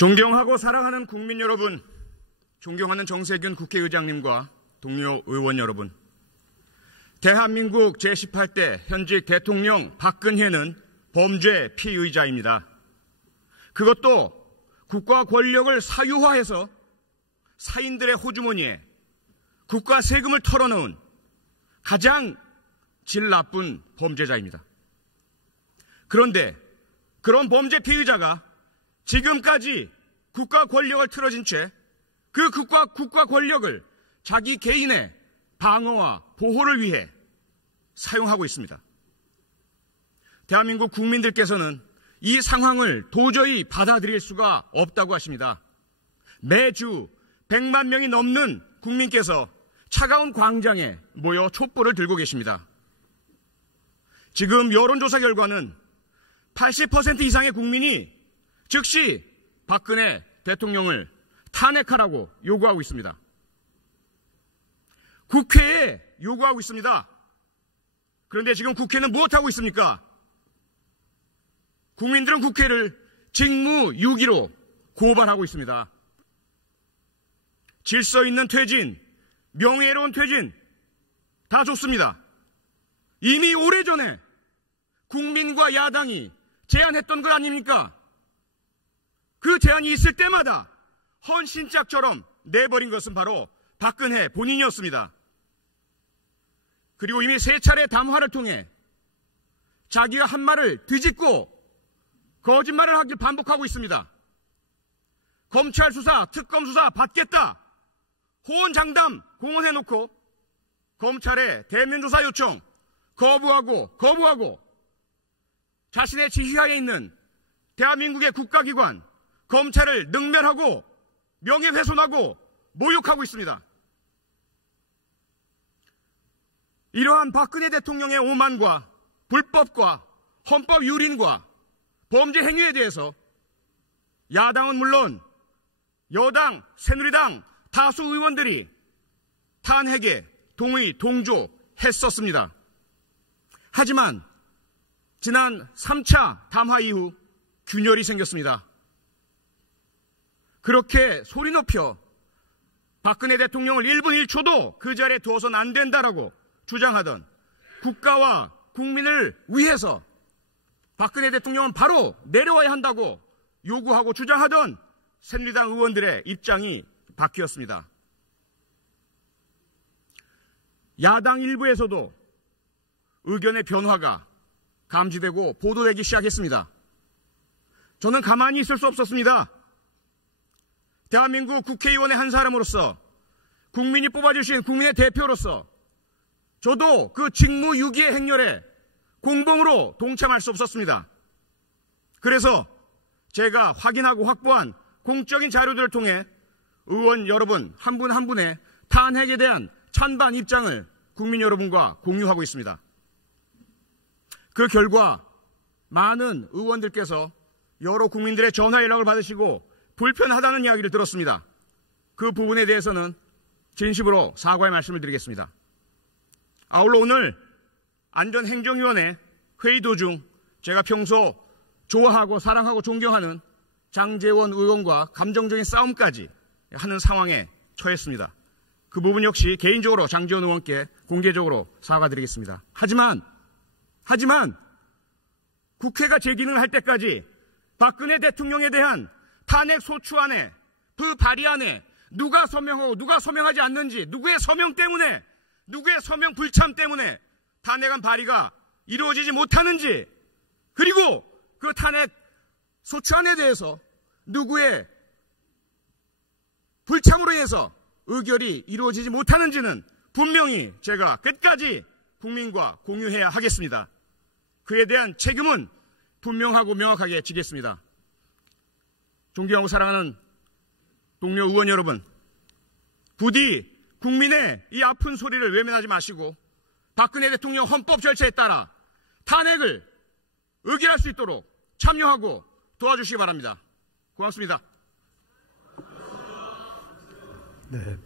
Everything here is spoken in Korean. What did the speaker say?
존경하고 사랑하는 국민 여러분, 존경하는 정세균 국회의장님과 동료 의원 여러분, 대한민국 제18대 현직 대통령 박근혜는 범죄 피의자입니다. 그것도 국가 권력을 사유화해서 사인들의 호주머니에 국가 세금을 털어넣은 가장 질 나쁜 범죄자입니다. 그런데 그런 범죄 피의자가 지금까지 국가 권력을 틀어진 채 그 국가 권력을 자기 개인의 방어와 보호를 위해 사용하고 있습니다. 대한민국 국민들께서는 이 상황을 도저히 받아들일 수가 없다고 하십니다. 매주 100만 명이 넘는 국민께서 차가운 광장에 모여 촛불을 들고 계십니다. 지금 여론조사 결과는 80% 이상의 국민이 즉시 박근혜 대통령을 탄핵하라고 요구하고 있습니다. 국회에 요구하고 있습니다. 그런데 지금 국회는 무엇하고 있습니까? 국민들은 국회를 직무유기로 고발하고 있습니다. 질서 있는 퇴진, 명예로운 퇴진 다 좋습니다. 이미 오래전에 국민과 야당이 제안했던 것 아닙니까? 그 제안이 있을 때마다 헌신짝처럼 내버린 것은 바로 박근혜 본인이었습니다. 그리고 이미 3차례 담화를 통해 자기가 한 말을 뒤집고 거짓말을 하길 반복하고 있습니다. 검찰 수사, 특검 수사 받겠다. 호언장담 공언해놓고 검찰의 대면조사 요청 거부하고 자신의 지휘하에 있는 대한민국의 국가기관 검찰을 능멸하고 명예훼손하고 모욕하고 있습니다. 이러한 박근혜 대통령의 오만과 불법과 헌법 유린과 범죄 행위에 대해서 야당은 물론 여당, 새누리당 다수 의원들이 탄핵에 동의, 동조했었습니다. 하지만 지난 3차 담화 이후 균열이 생겼습니다. 그렇게 소리 높여 박근혜 대통령을 1분 1초도 그 자리에 두어서는 안 된다라고 주장하던 국가와 국민을 위해서 박근혜 대통령은 바로 내려와야 한다고 요구하고 주장하던 새누리당 의원들의 입장이 바뀌었습니다. 야당 일부에서도 의견의 변화가 감지되고 보도되기 시작했습니다. 저는 가만히 있을 수 없었습니다. 대한민국 국회의원의 한 사람으로서 국민이 뽑아주신 국민의 대표로서 저도 그 직무유기의 행렬에 공범으로 동참할 수 없었습니다. 그래서 제가 확인하고 확보한 공적인 자료들을 통해 의원 여러분 한 분 한 분의 탄핵에 대한 찬반 입장을 국민 여러분과 공유하고 있습니다. 그 결과 많은 의원들께서 여러 국민들의 전화 연락을 받으시고 불편하다는 이야기를 들었습니다. 그 부분에 대해서는 진심으로 사과의 말씀을 드리겠습니다. 아울러 오늘 안전행정위원회 회의 도중 제가 평소 좋아하고 사랑하고 존경하는 장제원 의원과 감정적인 싸움까지 하는 상황에 처했습니다. 그 부분 역시 개인적으로 장제원 의원께 공개적으로 사과드리겠습니다. 하지만 국회가 제 기능을 할 때까지 박근혜 대통령에 대한 탄핵 소추안에 그 발의안에 누가 서명하고 누가 서명하지 않는지, 누구의 서명 때문에, 누구의 서명 불참 때문에 탄핵안 발의가 이루어지지 못하는지, 그리고 그 탄핵 소추안에 대해서 누구의 불참으로 인해서 의결이 이루어지지 못하는지는 분명히 제가 끝까지 국민과 공유해야 하겠습니다. 그에 대한 책임은 분명하고 명확하게 지겠습니다. 존경하고 사랑하는 동료 의원 여러분, 부디 국민의 이 아픈 소리를 외면하지 마시고 박근혜 대통령 헌법 절차에 따라 탄핵을 의결할 수 있도록 참여하고 도와주시기 바랍니다. 고맙습니다. 네.